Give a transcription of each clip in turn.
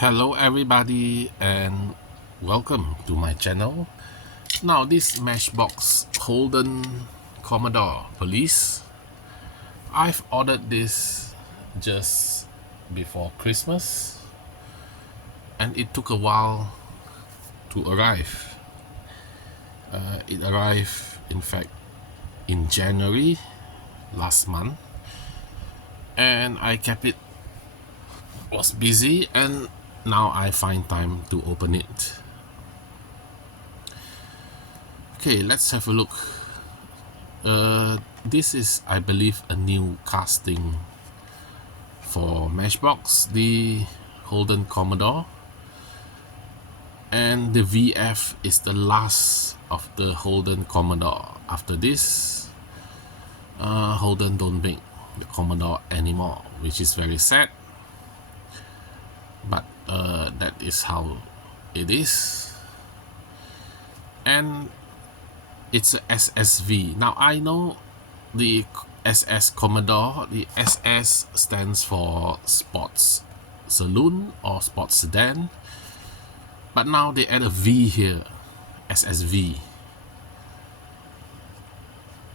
Hello everybody and welcome to my channel. Now this Matchbox Holden Commodore Police, I've ordered this just before Christmas and it took a while to arrive. It arrived in fact in January last month, and I kept it, was busy, and now I find time to open it. Okay, let's have a look. This is, I believe, a new casting for Matchbox, the Holden Commodore, and the VF is the last of the Holden Commodore. After this, Holden don't make the Commodore anymore, which is very sad, but that is how it is. And it's a SSV. Now I know the SS Commodore, the SS stands for Sports Saloon or Sports Sedan, but now they add a V here, SSV.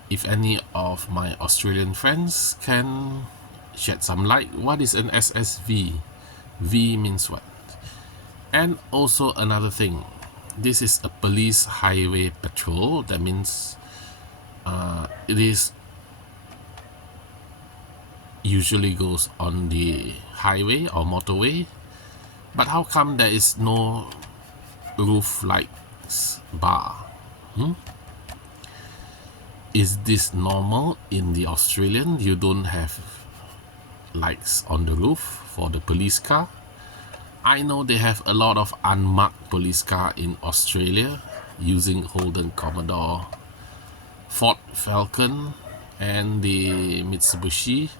If any of my Australian friends can shed some light, what is an SSV? V means what? And also another thing, this is a police highway patrol. That means it is usually goes on the highway or motorway. But how come there is no roof lights bar? Is this normal in the Australian? You don't have lights on the roof for the police car? I know they have a lot of unmarked police car in Australia using Holden Commodore, Ford Falcon, and the Mitsubishi.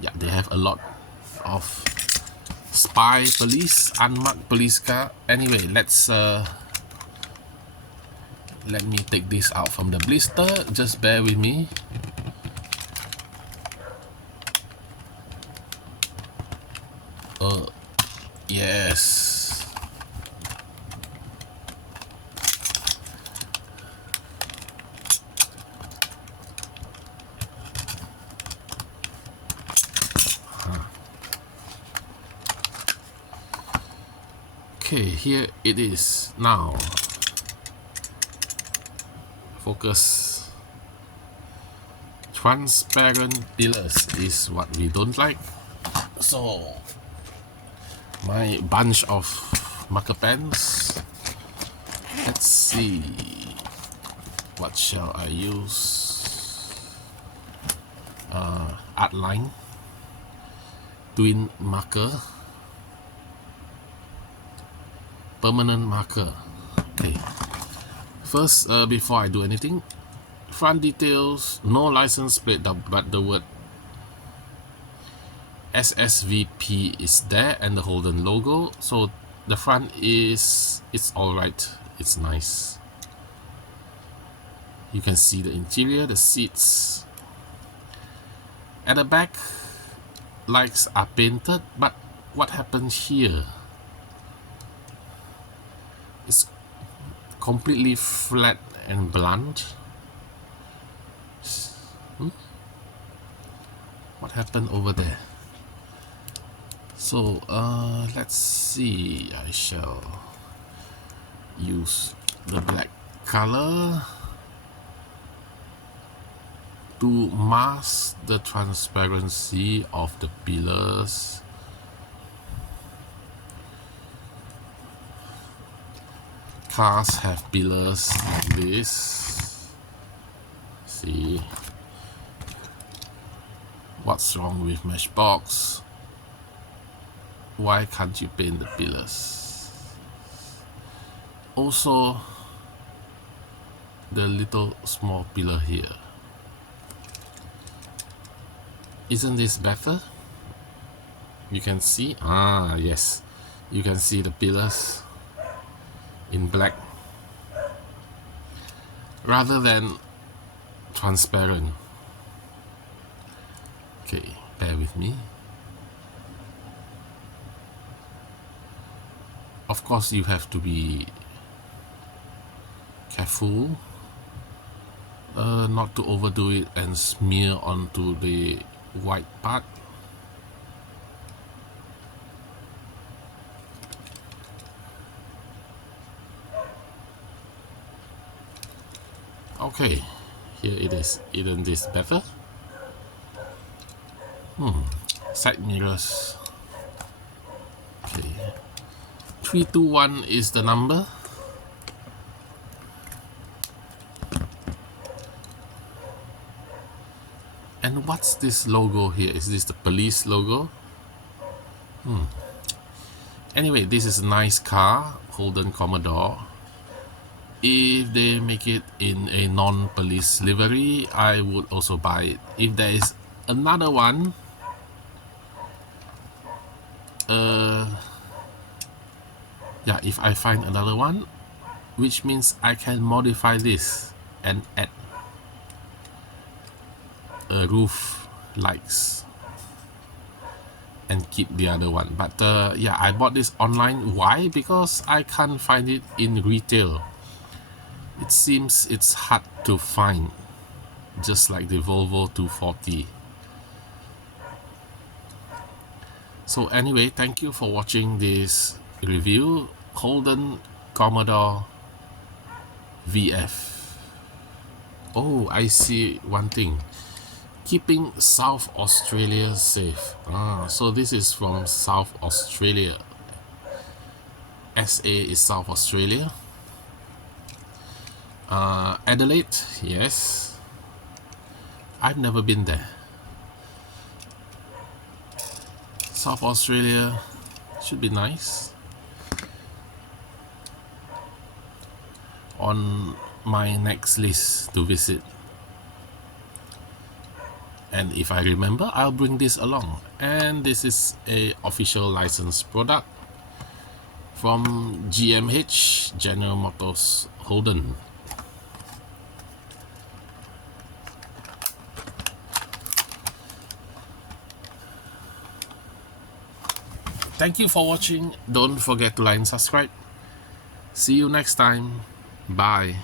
Yeah, they have a lot of spy police, unmarked police car. Anyway, let me take this out from the blister. Just bear with me. Yes. Okay, here it is now. Focus. Transparent pillars is what we don't like. So my bunch of marker pens, let's see, what shall I use? Art line, twin marker, permanent marker. Okay, first, before I do anything, front details, no license plate, but the word SSVP is there and the Holden logo. So the front is, it's alright, it's nice. You can see the interior, the seats. At the back, lights are painted, but what happened here? It's completely flat and blunt. What happened over there? So let's see, I shall use the black color to mask the transparency of the pillars. Cars have pillars like this. See, what's wrong with Matchbox? Why can't you paint the pillars? Also, the little small pillar here. Isn't this better? You can see, yes, you can see the pillars in black rather than transparent. Okay, bear with me. Of course, you have to be careful not to overdo it and smear onto the white part. Okay, here it is. Isn't this better? Side mirrors. Okay. 321 is the number. And what's this logo here? Is this the police logo? Anyway, this is a nice car, Holden Commodore. If they make it in a non-police livery, I would also buy it. If there is another one, yeah, if I find another one, which means I can modify this and add roof lights and keep the other one. But yeah, I bought this online. Why? Because I can't find it in retail. It seems it's hard to find, just like the Volvo 240. So anyway, thank you for watching this review. Holden Commodore VF. Oh, I see one thing. Keeping South Australia safe. So this is from South Australia. SA is South Australia. Adelaide, yes. I've never been there. South Australia should be nice. On my next list to visit. And if I remember, I'll bring this along. And this is a official licensed product from GMH, General Motors Holden. Thank you for watching. Don't forget to like and subscribe. See you next time. Bye.